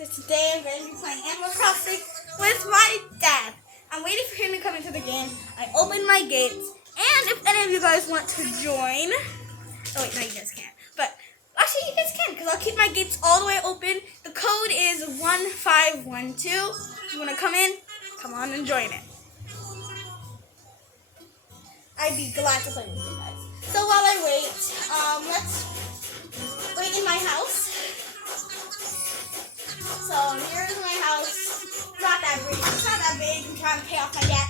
So today I'm going to be playing Animal Crossing with my dad. I'm waiting for him to come into the game. I opened my gates, and if any of you guys want to join, oh wait, no, you guys can't. But actually, you guys can, because I'll keep my gates all the way open. The code is 1512. If you want to come in, come on and join it. I'd be glad to play with you guys. So while I wait, let's wait in my house. So here's my house. Not that big. It's not that big. I'm trying to pay off my debt.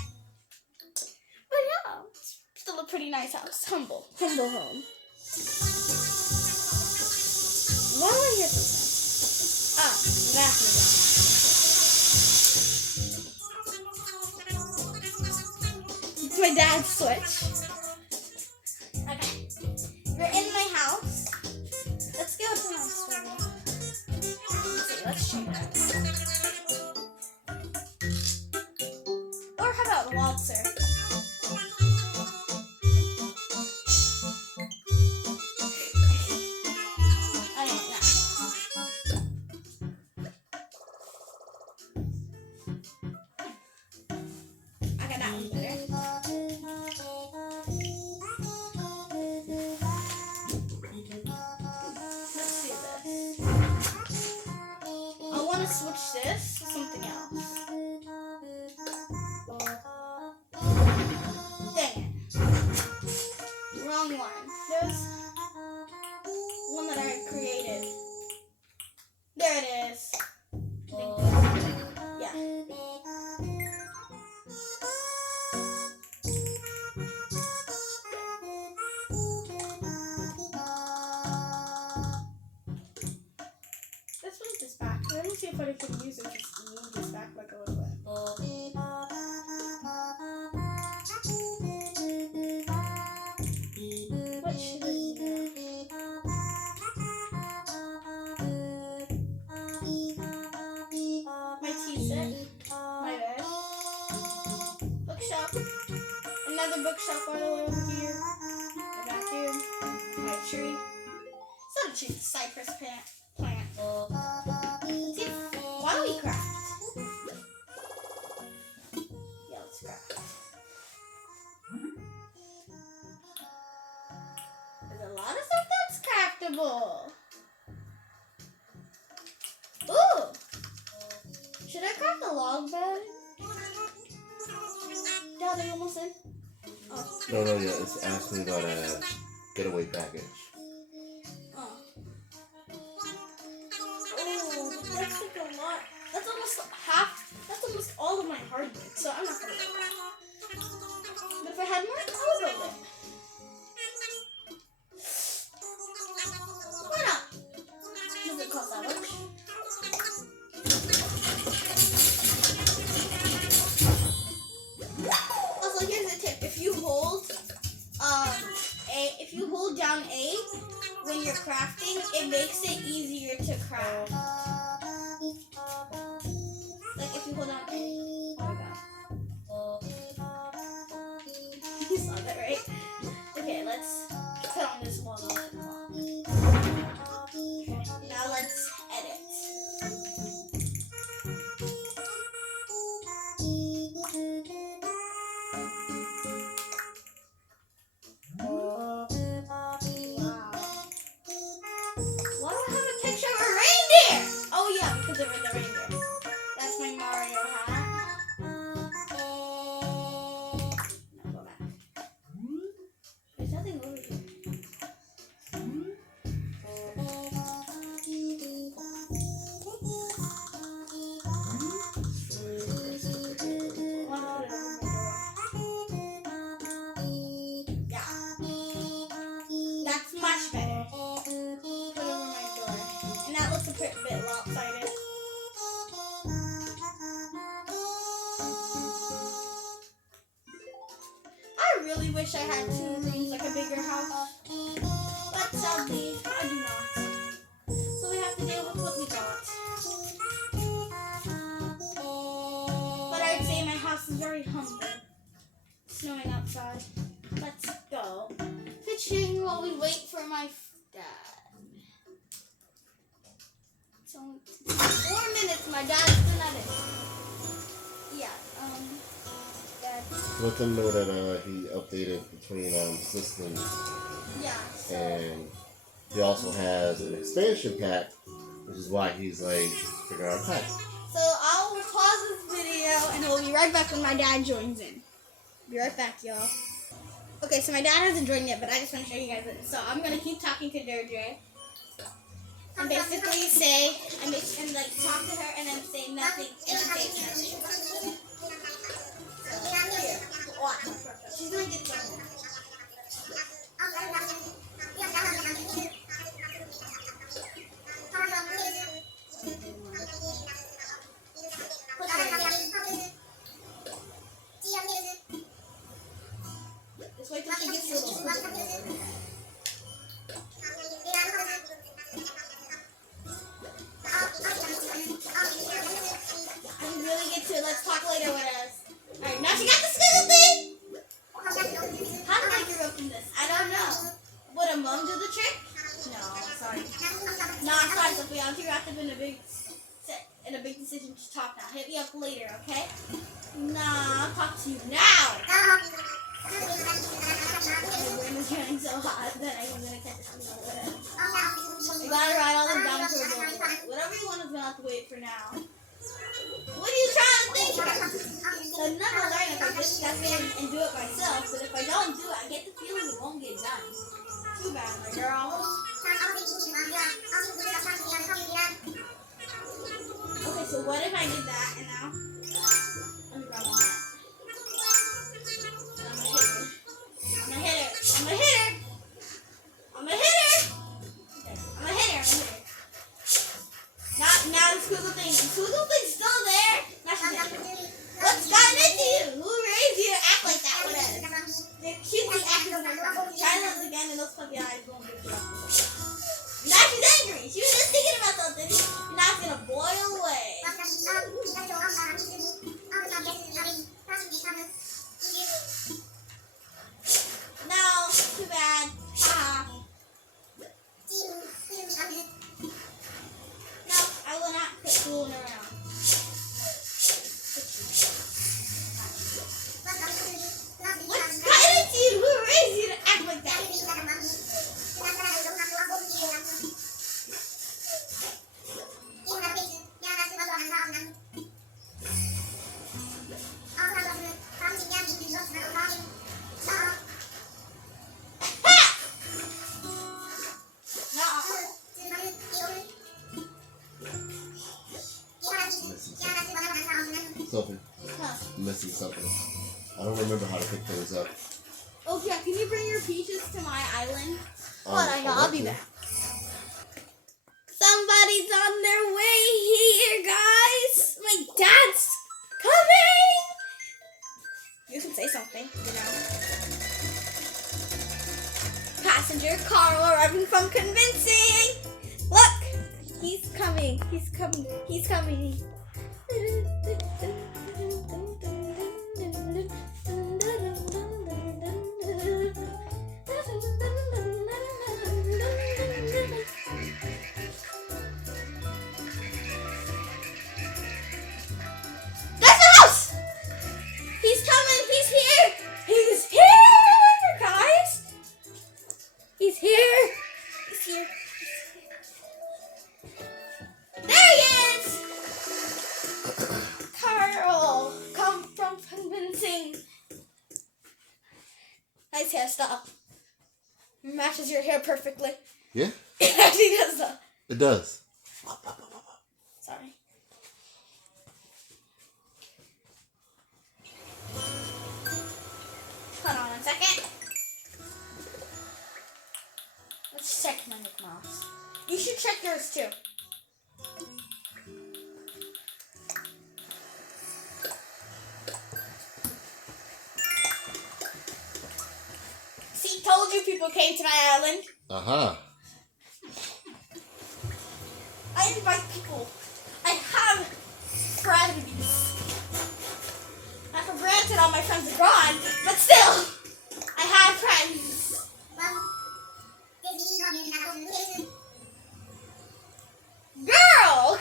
But yeah, it's still a pretty nice house. Humble home. Why do I hear something? Oh, the bathroom. It's my dad's switch. Okay. We're in my house. Let's go to my swing. Let's check it out. Or how about Waltzer? Okay, that one's better. Let's do this. I want to switch this to something else. Dang it. Wrong one. There's one that I created. There it is. Yeah. Let's move this back. Let me see if I can use it to move this back like a little bit. What should I do? My tea set, my bed, bookshelf, another bookshelf all the way over here, a vacuum, my tree. It's not a tree, it's a cypress plant. See, why don't we craft? Yeah, let's craft. There's a lot of stuff that's craftable. Ooh! Should I craft a log bed? Dad, are you almost in? Oh. No, yeah, it's asking about a getaway package. Oh. Oh, that's like a lot. That's almost half. That's almost all of my hardwood, so I'm not gonna do that. But if I had more, I would build it. Why not? Does it cost that much? Also, here's a tip: if you hold if you hold down A when you're crafting, it makes it easier to craft. Like if you hold down A. Oh god. You saw that, right? Okay, let's put on this one. Okay, now let's edit. Why do I have a picture of a reindeer? Oh yeah, because of the reindeer. That's my Mario hat. No, go back. There's nothing over here. Yeah. That's much better. Put it over my door. And that looks a bit lopsided. I really wish I had 2 rooms, like a bigger house. But sadly, I do not. So we have to deal with what we got. But I'd say my house is very humble. It's snowing outside. Let's go fishing while we wait for my dad. It's only 4 minutes. My dad's still at it. Yeah. Dad. Let them know that he updated between systems, Yeah. So. and he also has an expansion pack, which is why he's like figuring out packs. So I'll pause this video and we'll be right back when my dad joins in. Be right back, y'all. Okay, so my dad hasn't joined yet, but I just want to show you guys it. So I'm gonna keep talking to Deirdre and basically say and like talk to her and then say nothing and then say nothing. So here, watch. She's gonna get something. Just wait till she gets to the little. I can really get to it. Let's talk later with us. Alright, now she got the squiggle thing! How did I grow up in this? I don't know. Would a mom do the trick? No, sorry. No, I'm sorry, Sophia. I'm too wrapped up in a big decision to talk now. Hit me up later, okay? Nah, I'll talk to you now! My brain is getting so hot that I'm gonna catch it. You gotta ride all them down to a door. Whatever you want is gonna have to wait for now. What are you trying to think? So never learn if I just step in and do it myself, but if I don't do it, I get the feeling it won't get done. Too bad, my girl. Okay, so what if I did that and now? Let me grab on that. I'm gonna hit her. I'm gonna hit her. I'm gonna hit her. Okay, I'm gonna hit her. Now the squiggle thing. The squiggle thing's still there. Now she's hit. What's gotten into you? Who raised you to act like that? Whatever. They're cutesy acting. Try those again and those puppy eyes won't get you up. Now she's angry. She was just thinking about something. And now it's gonna boil away. No, too bad. Haha. No, I will not quit fooling around. What's gotten into you? Who raised you to act like that? Sophie, Huh. I'm missing something. I don't remember how to pick things up. Oh yeah, can you bring your peaches to my island? Hold on, I'll be back. Somebody's on their way here, guys. My dad's coming. You can say something, you know. Passenger Carl arriving from Convincing. Look, he's coming. He's coming. He's coming. Nice hairstyle. Matches your hair perfectly. Yeah? It actually does though. It does. Sorry. Hold on 1 second. Let's check my Mickey Mouse. You should check yours too. See, told you people came to my island. Uh-huh. I invite people. I have friends. Not for granted all my friends are gone, but still, I have friends. Girl!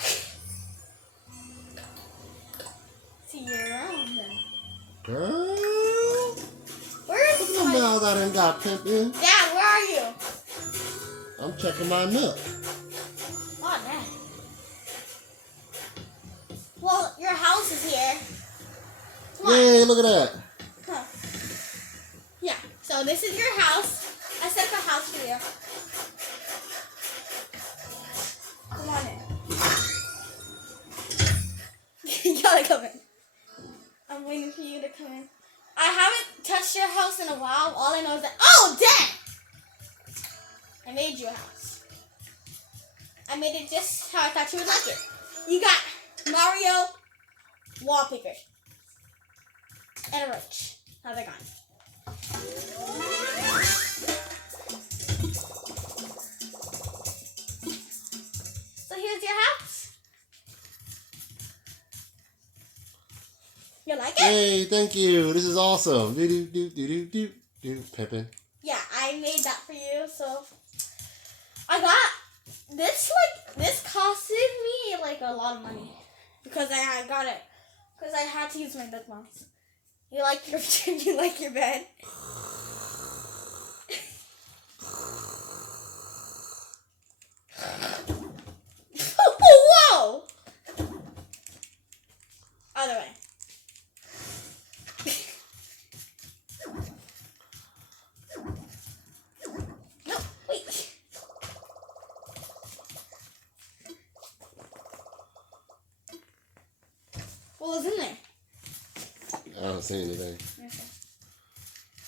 Girl. Where's Look at the mouth I done got pimping. Dad, where are you? I'm checking my milk. Oh, Dad. Well, your house is here. Come on. Yay, look at that. Huh. Yeah, so this is your house. I set the house for you. Come on in. You gotta come in. I'm waiting for you to come in. I haven't touched your house in a while. All I know is that... Oh, Dad! I made you a house. I made it just how I thought you would like it. You got Mario wallpaper. And a roach. How's it going? So here's your house. You like it? Hey, thank you. This is awesome. Pimping. Yeah, I made that for you. So I got this. This costed me like a lot of money because I got it because I had to use my big ones. You like your you like your bed? Whoa! Other way. No, wait. What was in there? I don't see anything. Okay.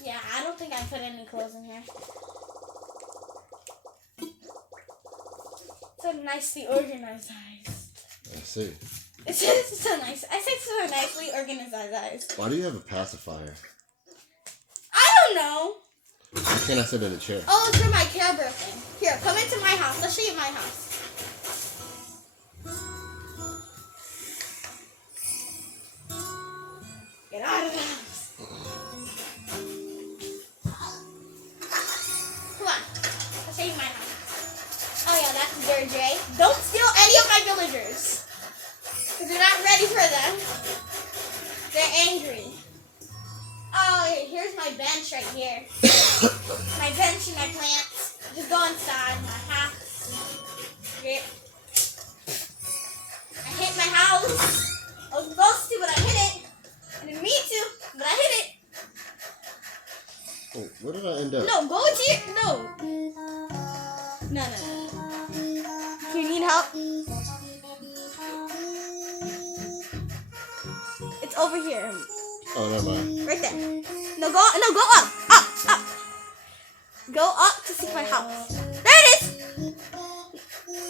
Yeah, I don't think I put any clothes in here. So nicely organized. I see. It's so nice. I say so nicely organized. Why do you have a pacifier? I don't know. Why can't I sit in a chair? Oh, it's for my Care Bear thing. Here, come into my house. Let's show you my house. Get out of the house. Come on. I'll show you my house. Oh yeah, that's Deirdre. Don't steal any of my villagers. Because you're not ready for them. They're angry. Oh, here's my bench right here. My bench and my plants. Just go inside my house. Yep. I hit my house. I was supposed to, but I hit it. I didn't mean to, but I hit it. Oh, where did I end up? No, go into your... No. No. Do you need help? It's over here. Oh, never mind. Right there. No, go up. Up. Go up to see my house. There it is.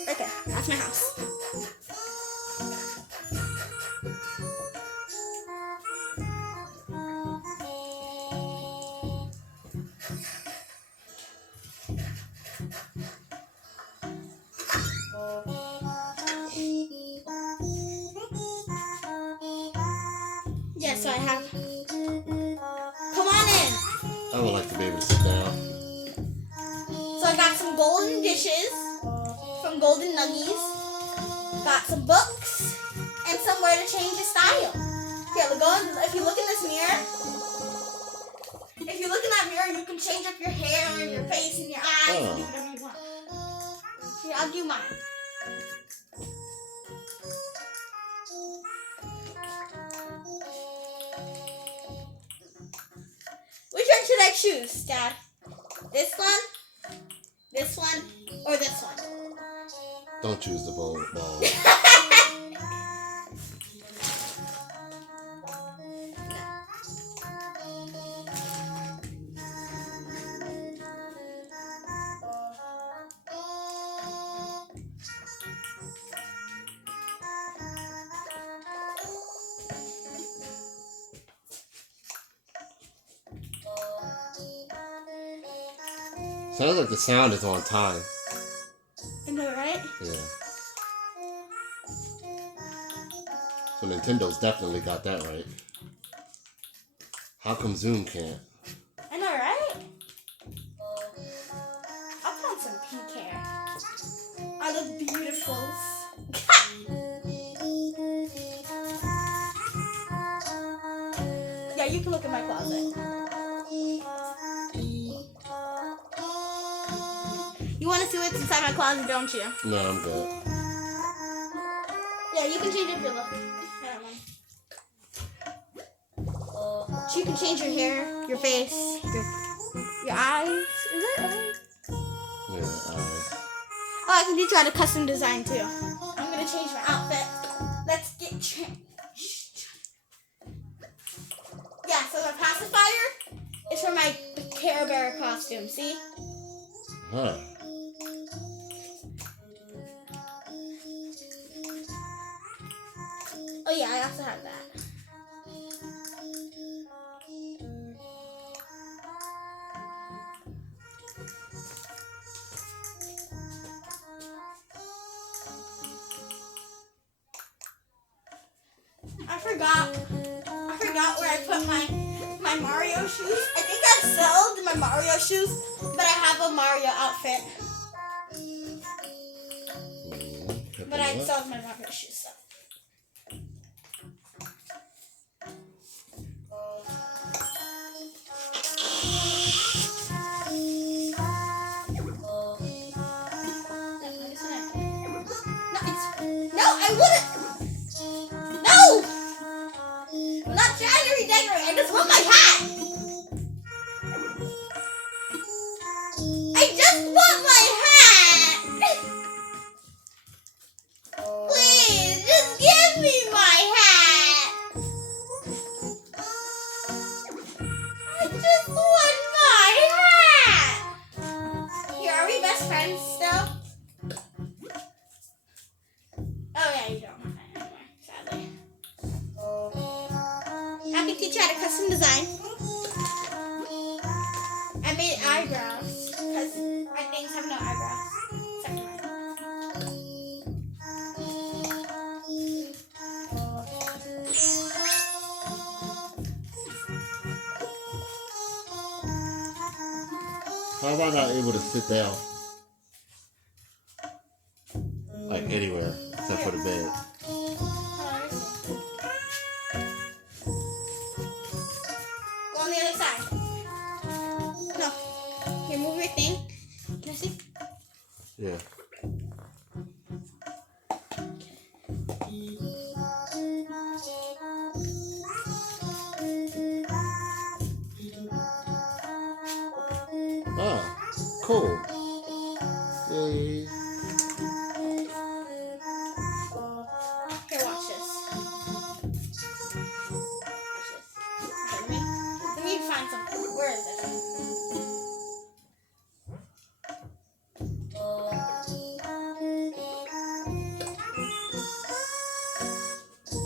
Right there. That's my house. Yeah, so I have... Come on in. I would like to be able to sit down. So I got some golden dishes from Golden Nuggies. Got some books and somewhere to change your style. Here, if you look in this mirror, if you look in that mirror, you can change up your hair and your face and your eyes and do whatever you want. Here, I'll do mine. Which one should I choose, Dad? This one, or this one? Don't choose the ball. Sounds like the sound is on time. I know, right? Yeah. So Nintendo's definitely got that right. How come Zoom can't? I know, right? I'll put on some pink hair. I look beautiful. Yeah, you can look in my closet. You want to see what's inside my closet, don't you? No, I'm good. Yeah, you can change it if you look. I don't know. So you can change your hair, your face, your eyes. Is that right? Yeah, Oh, I can teach you how to custom design too. I'm gonna change my outfit. Let's get changed. Yeah, so my pacifier is for my Care Bear costume. See? huh. Oh yeah, I also have that. I forgot where I put my Mario shoes. I think I sold my Mario shoes, but I have a Mario outfit. But I sold my Mario shoes. So. No, I wouldn't. No! I'm not trying to redecorate. I just want my hat. I just want my hat. Please, just give me my hat. I just want my hat. Here, are we best friends still? Oh yeah, you don't want that anymore, sadly. I can teach you how to custom design. I made eyebrows because my things have no eyebrows. Except mine. How am I not able to sit down? Like anywhere except for the bed. Go on the other side. No. Here, move your thing. Can I see? Yeah. Ah, cool. Yay. Here, watch this. Watch this. Okay, let me find something. Where is it?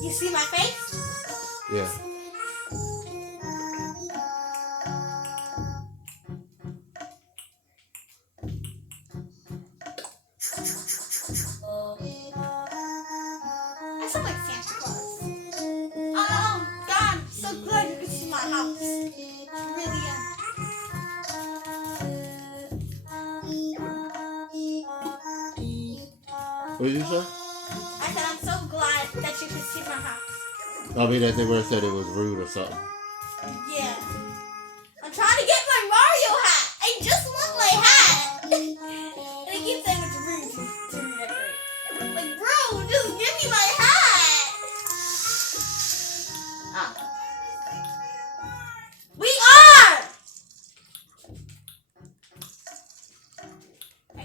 You see my face? Yeah. I sound like Santa Claus. Oh, God, I'm so glad you can see my house. Really am. What did you say? I said I'm so glad that you can see my house. I mean, that they would have said it was rude or something. Yeah. I'm trying to get my Mario hat. I just want my hat. And I keep saying it's rude to redecorate. Like, bro, just give me my hat. Oh. We are.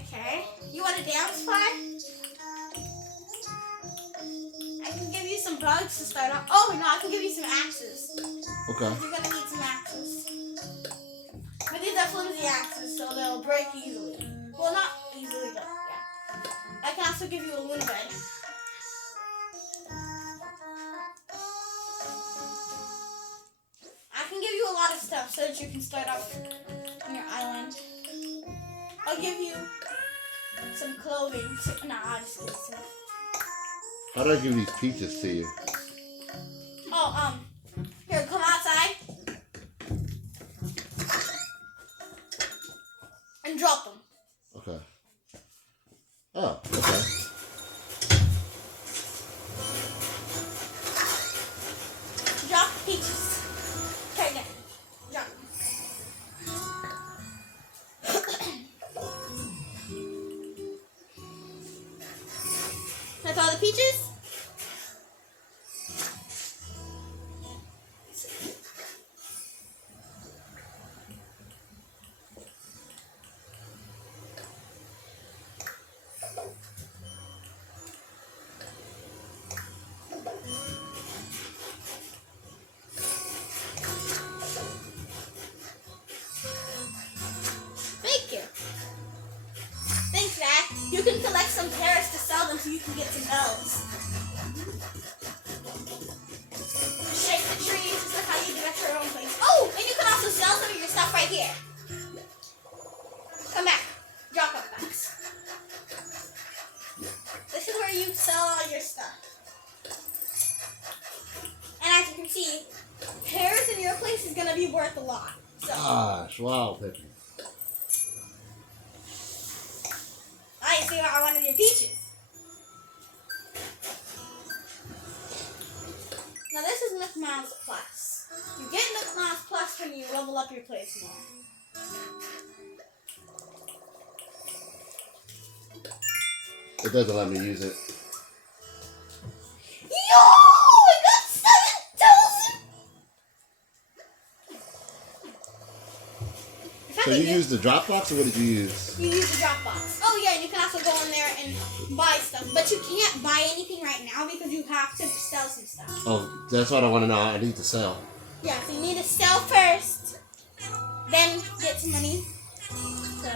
Okay. You want a dance part? I can give you some bugs to start off. Oh, no, I can give you some axes. Okay. You're gonna need some axes. But these are flimsy axes, so they'll break easily. Well, not easily, but yeah. I can also give you a Luna bed. I can give you a lot of stuff so that you can start off on your island. I'll give you some clothing. No, I'll just give you some. How do I give these peaches to you? Oh, here, come outside. And drop them. Okay. Oh, okay. Drop the peaches. so you can get some bells. Shake the trees, just like how you do at your own place. Oh, and you can also sell some of your stuff right here. Come back. Drop up box. This is where you sell all your stuff. And as you can see, pears in your place is gonna be worth a lot. So. Gosh, wow, Pippi. I see why I wanted your peaches. Now this is Nook Miles Plus. You get Nook Miles Plus when you level up your place more. It doesn't let me use it. Yo! I got 7,000! So you used the Dropbox, or what did you use? You use the Dropbox. Oh yeah, and you can also go in there and buy stuff. But you can't buy anything right now because you have to sell some stuff. Oh, that's what I want to know. I need to sell. Yeah, so you need to sell first, then get some money. So.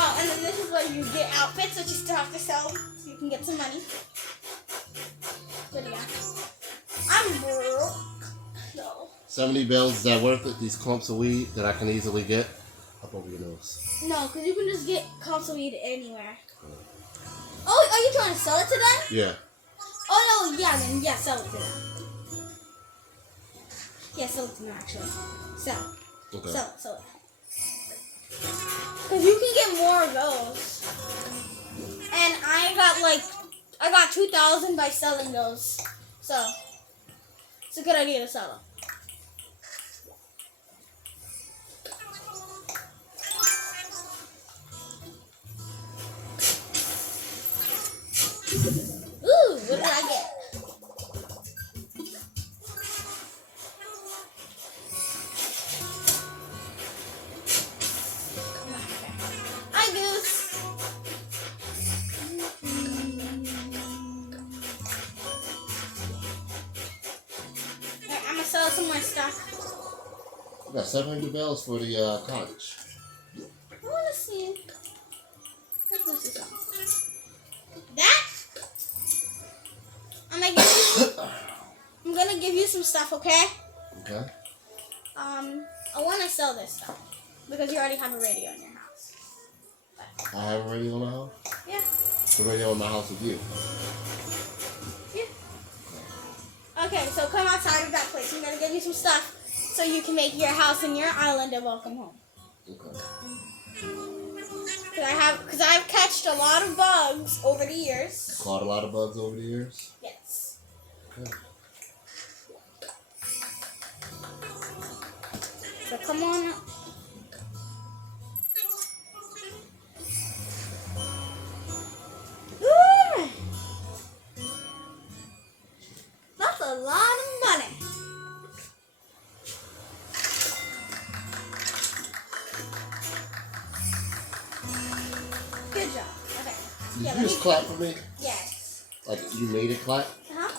Oh, and then this is where you get outfits, which you still have to sell, so you can get some money. But yeah, I'm broke. So. 70 bells, is that worth it? These clumps of weed that I can easily get? Up over your nose. No, because you can just get clumps of weed anywhere. Oh, are you trying to sell it to them? Yeah. Oh, no, yeah, then, yeah, sell it to them. Yeah, sell it to them, actually. Sell. Okay. Sell it. Because you can get more of those. And I got 2,000 by selling those. So, it's a good idea to sell them. Ooh, what did I get? Hi, Goose. Alright, I'm gonna sell some more stuff. I got 700 bells for the cottage. I wanna see. Let's go see something. That? I'm gonna give you some stuff, okay? Okay. I wanna sell this stuff because you already have a radio in your house. I have a radio in my house? Yeah. The radio in my house with you. Yeah. Okay, so come outside of that place. I'm gonna give you some stuff so you can make your house and your island a welcome home. Okay. Because I've catched a lot of bugs over the years. Caught a lot of bugs over the years? Yes. Okay. So come on. Ooh. That's a lot of money. Good job. Okay. Did Yeah, you just clap for me? Yes. Like you made it clap? Uh-huh.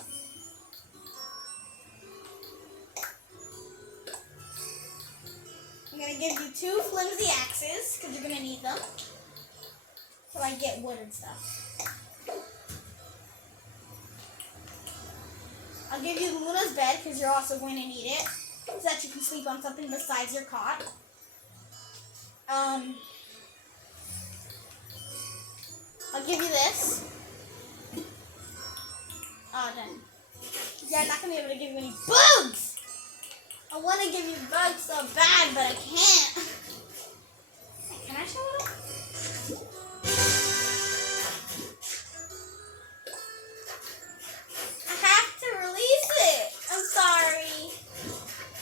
I'm going to give you 2 flimsy axes because you're going to need them to like get wood and stuff. I'll give you Luna's bed because you're also going to need it so that you can sleep on something besides your cot. I'll give you this. Oh, done. Yeah, I'm not going to be able to give you any bugs. I want to give you bugs so bad, but I can't. Wait, can I show it off? I have to release it. I'm sorry.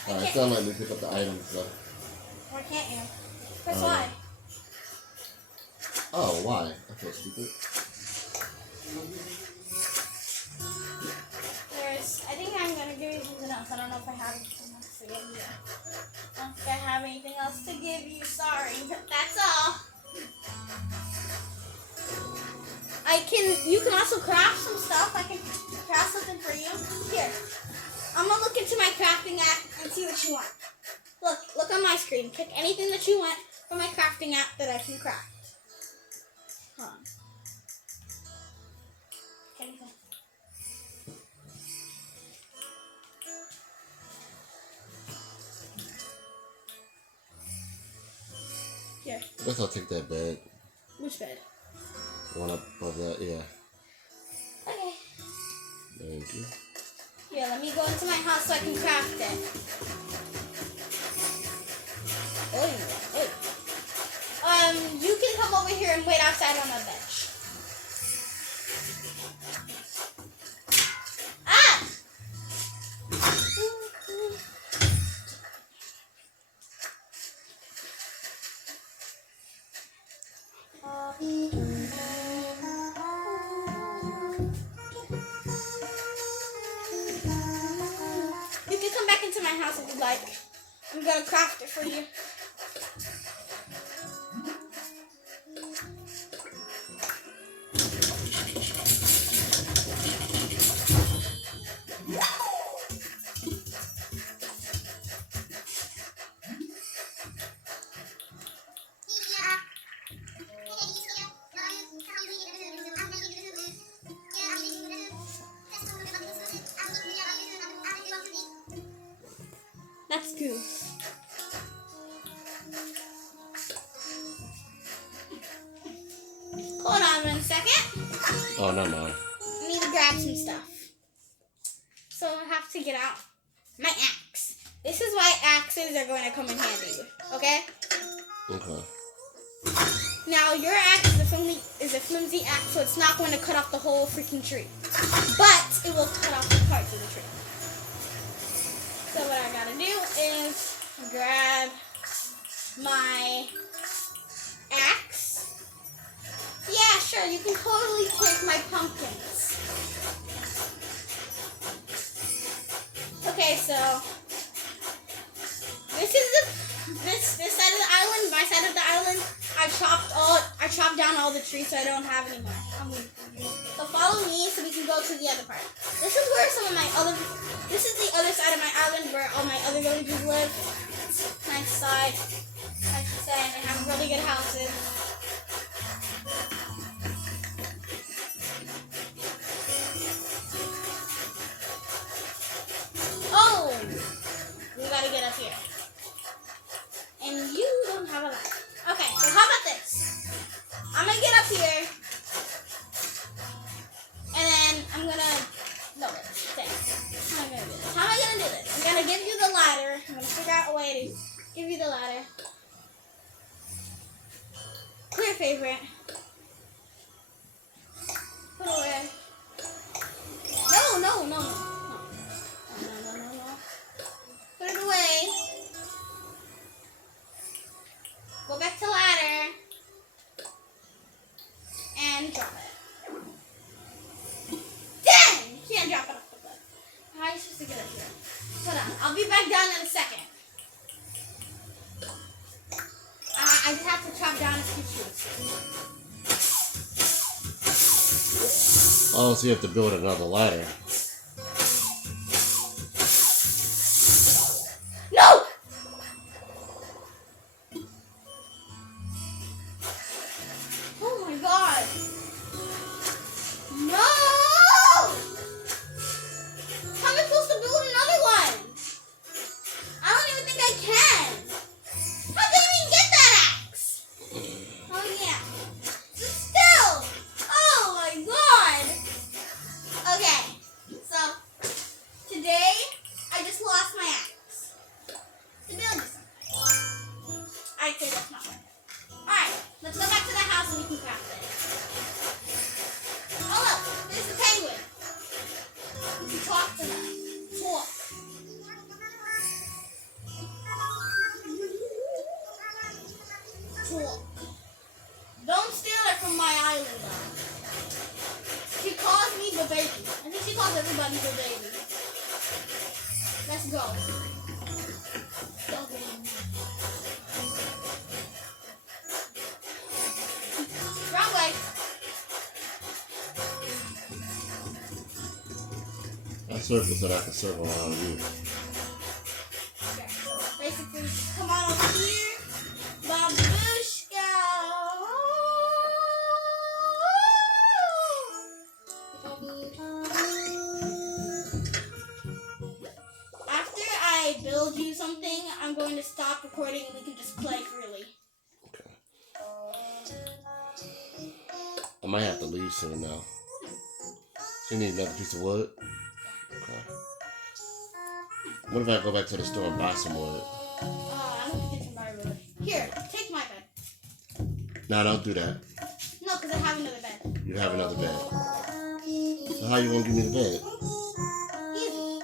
Alright, it's not letting me pick up the items though. Why can't you? Press Y. Oh, why? I feel stupid. I think I'm going to give you something else. I don't know if I have anything else to give you. I don't think I have anything else to give you. Sorry, but that's all. You can also craft some stuff. I can craft something for you. Here. I'm going to look into my crafting app and see what you want. Look, look on my screen. Pick anything that you want from my crafting app that I can craft. Hold on. Anything. Here. I guess I'll take that bed. Which bed? One up above that, yeah. Okay. Thank you. Here, let me go into my house so I can craft it. You can come over here and wait outside on the bench. Ah! You can come back into my house if you'd like. I'm gonna craft it for you. That's Goose. Hold on 1 second. Oh, no, no. I need to grab some stuff. So I have to get out my axe. This is why axes are going to come in handy. Okay? Okay. Now your axe is a flimsy axe, so it's not going to cut off the whole freaking tree. But it will cut off the parts of the tree. So what I gotta do is grab my axe. Yeah, sure, you can totally take my pumpkins. Okay, so this side of the island, my side of the island, I chopped down all the trees so I don't have any more. So follow me so we can go to the other part. This is the other side of my island where all my other villagers live. Nice side. I should say they have really good houses. Oh! We gotta get up here. And you don't have a light. Okay, so how about this? I'm gonna get up here. And then I'm gonna... No, stay. How am I gonna do this? How am I gonna do this? I'm gonna give you the ladder. I'm gonna figure out a way to give you the ladder. Clear favorite. Put away. No. Put it away. Go back to ladder. And drop it. Dang! Can't drop it off the cliff. How are you supposed to get up here? Hold on. I'll be back down in a second. I just have to chop down a few trees. Oh, so you have to build another ladder. No! Oh my god. No! How am I supposed to build another one? I don't even think I can. How did I even get that axe? Oh yeah. Still! Oh my god! Okay, so today I just lost my axe. To build this. I'd say that's not right. Alright, let's go back to the house and we can craft it. Oh look, there's the penguin. We can talk to them. Talk. Talk. Don't steal it from my island though. She calls me the baby. I think she calls everybody the baby. Let's go. Go, baby. Wrong way. I circle so that I can circle around you. Okay. Basically, come on stop recording and we can just play freely. Okay. I might have to leave soon now. So you need another piece of wood? Okay. What if I go back to the store and buy some wood? I don't think you can buy wood. Here, take my bed. No, don't do that. No, because I have another bed. You have another bed. So how you gonna give me the bed? Easy.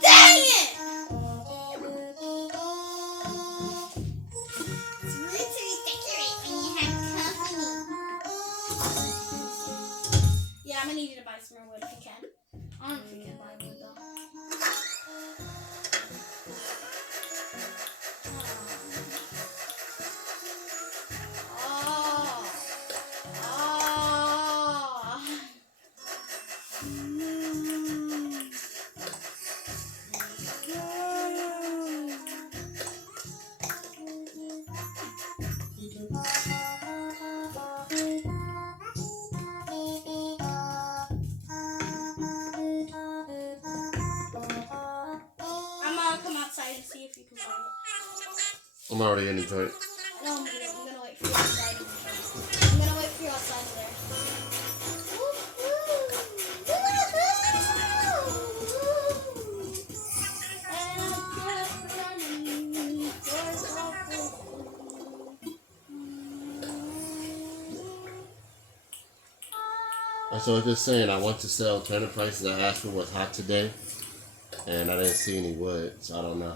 Dang it! It's rude to decorate when you have company. Yeah, I'm gonna need you to buy some more wood if you can. I don't know if you can buy wood though. I'm gonna come outside and see if you can find it. I'm already in the joint. No, I'm gonna wait for you outside. I'm gonna wait for you outside there. So I was just saying, I went to sell turnip prices. I asked for what's hot today, and I didn't see any wood, so I don't know.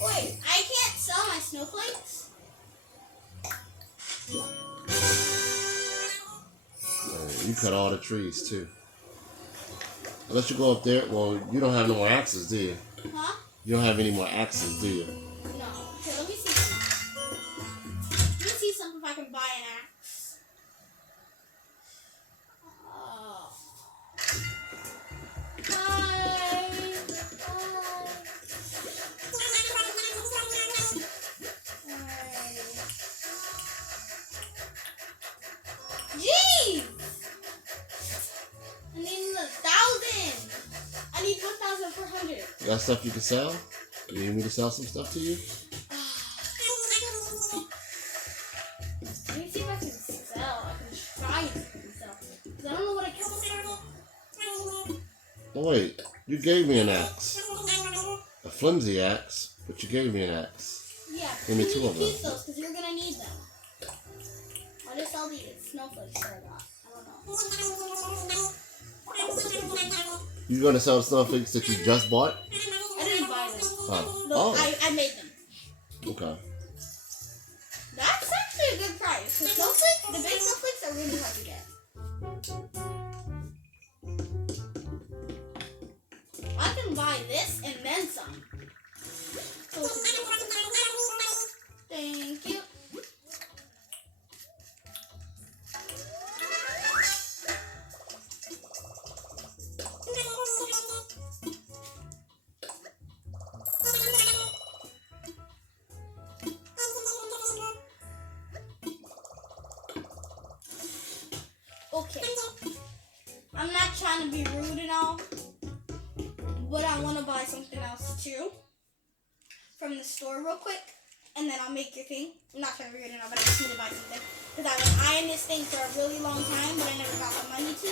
Wait, I can't sell my snowflakes? You cut all the trees too. Unless you go up there. Well, you don't have no more axes, do you? Huh? You don't have any more axes, do you? No. Okay, let me see something. Let me see something if I can buy an axe. Oh. Jeez! I need 1,000. I need 1,400. You got stuff you can sell? You need me to sell some stuff to you? Let me see if I can sell. I can try and sell. Because I don't know what I can sell. Oh wait, you gave me an axe. A flimsy axe, but you gave me an axe. Yeah, Give me you two need of to them. keep those because you're gonna need them. I'll just sell the snowflakes that I got. I don't know. You gonna sell the snowflakes that you just bought? I didn't buy them. Oh. No, Oh. I made them. Okay. That's actually a good price. The snowflakes, the big snowflakes are really hard to get. I can buy this and then some. So thank you. Okay. I'm not trying to be rude and all, but I want to buy something else too from the store real quick, and then I'll make your thing. I'm not trying to be rude and all, but I just need to buy something because I've been eyeing this thing for a really long time, but I never got the money to.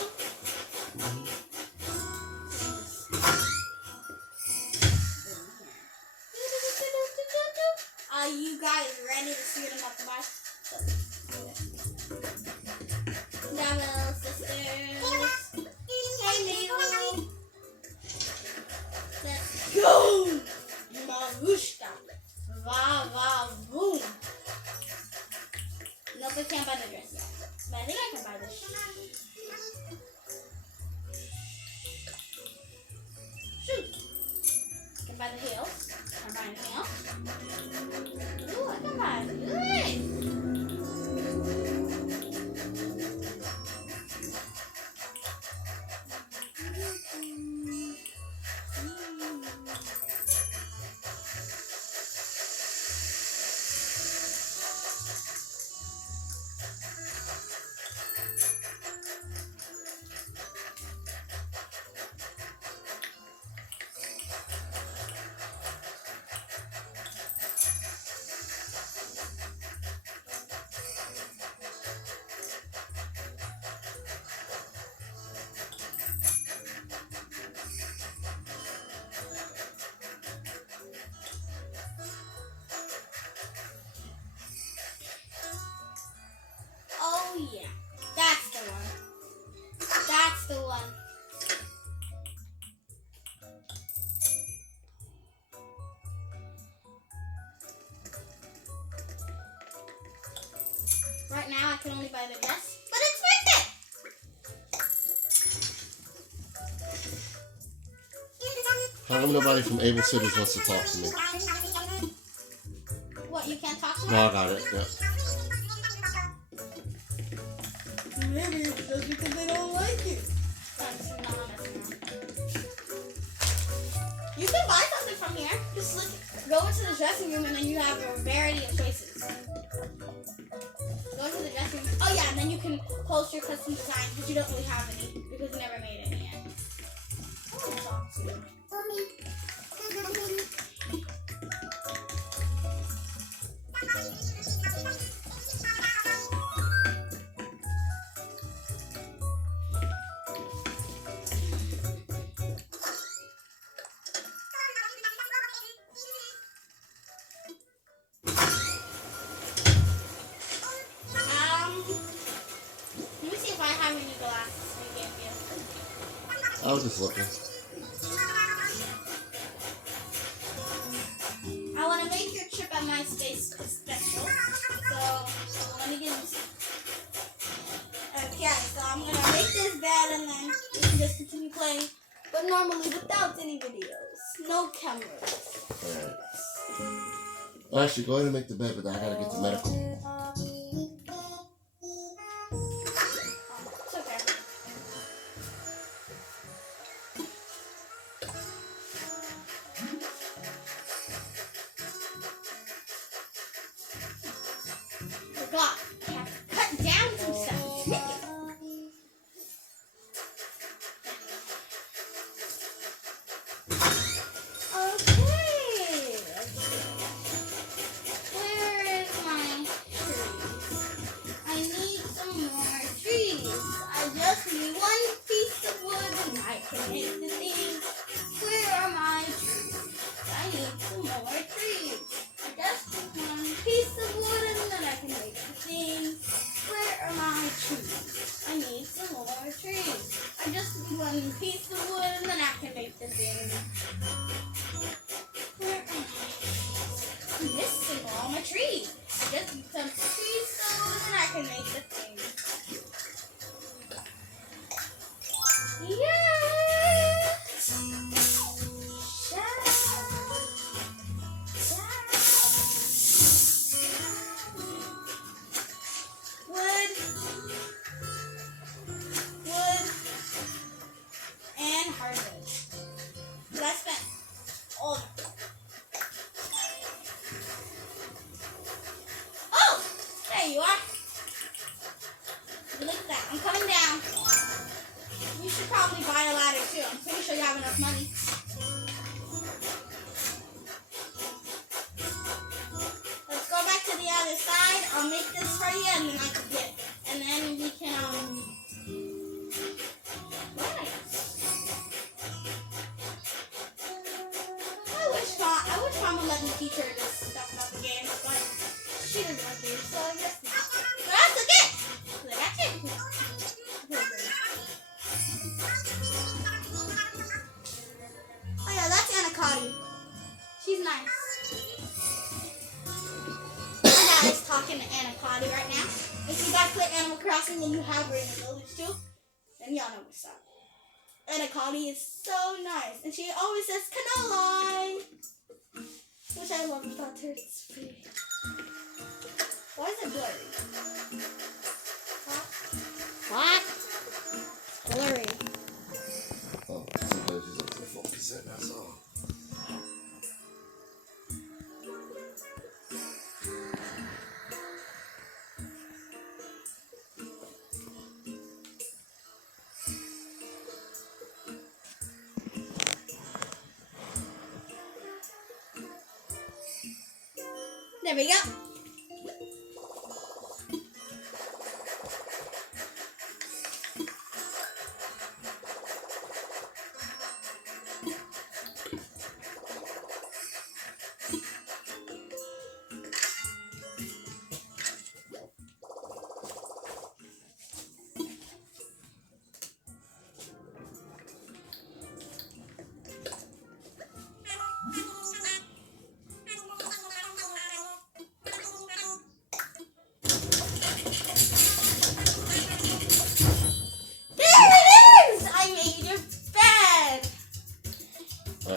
Are you guys ready to see what I'm about to buy? Hello, sisters. Hey, Milo. Let's go. Marushka. Va, va, boom. Nope, I can't buy the dress yet. But I think I can buy this. the one. Right now, I can only buy the dress, but it's worth it. How come nobody from Able Cities wants to talk to me? What, you can't talk to No, me? I got it. Yeah. Maybe it's just because they don't like you. You can buy something from here. Just look, go into the dressing room and then you have a variety of choices. Go into the dressing room. Oh yeah, and then you can post your custom design because you don't really have any because you never made any yet. I want to talk to you. Let me see if I have any glasses to give you. I was just looking. I want to make your trip at my space special. So, let me get this. Okay, so I'm going to make this bed and then we can just continue playing. But normally without any videos. No cameras. Alright. Well, actually, go ahead and make the bed, but I gotta get to medical. It's okay. Forgot. I have to cut down some stuff. Okay. Where is my trees? I need some more trees. I just need one piece of wood and I can make the thing. Where are my trees? I need some more trees. I just need one piece of wood and then I can make the thing. Where are my trees? I need some more trees. I just need one piece of wood and then I can make the thing. Where am I? I'm missing all my trees. I just need some trees so then I can make the thing. Yes! Wood. Wood. And hardwood. But I spent all the Oh! There you are. Look at that. I'm coming down. You should probably buy a ladder too. I'm pretty sure you have enough money. Let's go back to the other side. I'll make this for you and then I can get and then we can I wish Mom would let me teach her this stuff about the game, but she doesn't want to, so I guess not. But that's okay. So I got you. Oh yeah, that's Anaconda. She's nice. My dad is talking to Anaconda right now. If you guys play Animal Crossing and you have her in the village too, then y'all know what's up. Anaconda is so nice, and she always says cannoli, which I love about her. It's pretty. Why is it blurry? What? Blurry. Oh, sometimes she's up to 4%, that's all. There we go.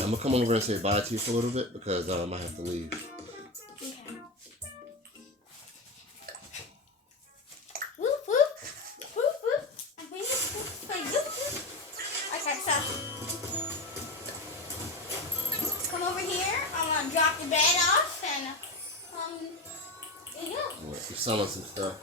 I'm gonna come over and say bye to you for a little bit because I might have to leave. Okay. Whoop whoop. Whoop whoop. Okay, so come over here. I'm gonna drop the bed off and there you go. You're selling some stuff.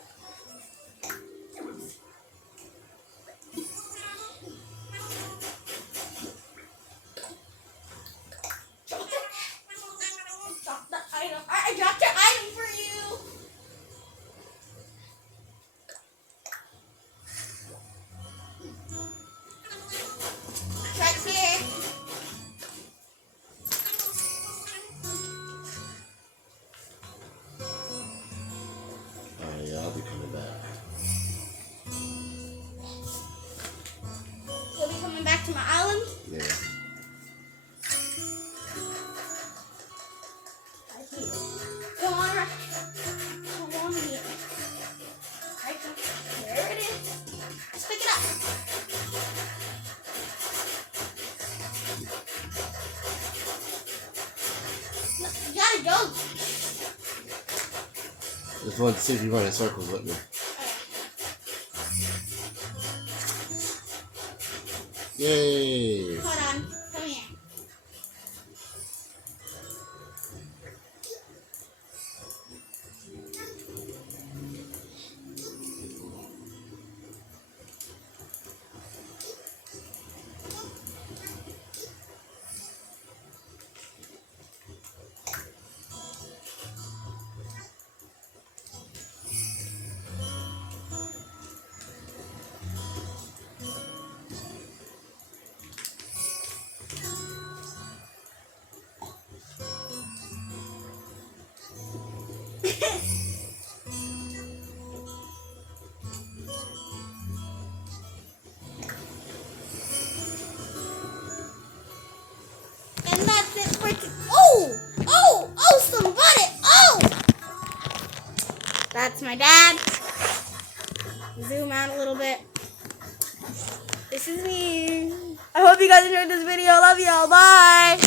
Drop the item. I dropped your item for you. Right here. Alright, yeah, I'll be coming back. You'll be coming back to my island? Yeah. Right here. Go on right. Go on here. Right there. There it is. Let's pick it up. Look, you gotta go. Just wanted to see if you run in circles with me. Yay! Hold on. Come here. And that's it for oh, somebody, That's my dad. Zoom out a little bit. This is me. I hope you guys enjoyed this video. Love y'all. Bye.